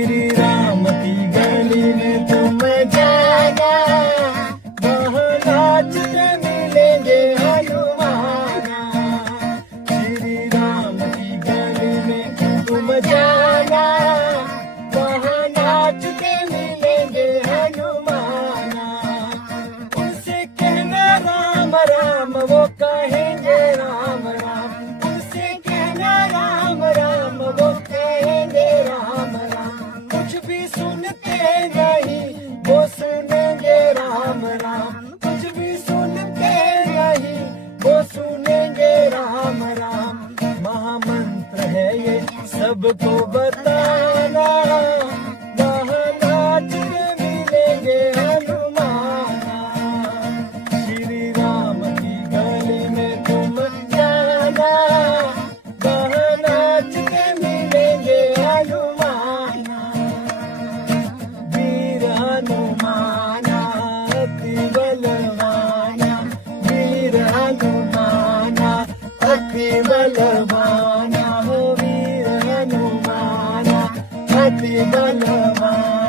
श्री राम की गली में तुम जाना, वहाँ नाचते मिलेंगे हनुमाना। श्री राम की गली में तुम जाना, वहाँ नाचते मिलेंगे हनुमाना। उनसे कहना राम राम, वो कहेंगे राम राम। उनसे कहना राम राम, वो कहेंगे राम राम। कुछ भी सुनते नहीं, वो सुनेंगे राम राम। कुछ भी सुनते नहीं, वो सुनेंगे राम राम। महामंत्र है ये सबको बताना, वहाँ नाचते मिलेंगे हनुमाना। श्री राम की गली में तुम जाना, वहाँ नाचते मिलेंगे हनुमाना। वीर हनुमाना अति बलवाना, वीर हनुमाना अति बलवाना, हो वीर हनुमाना अति बलवाना।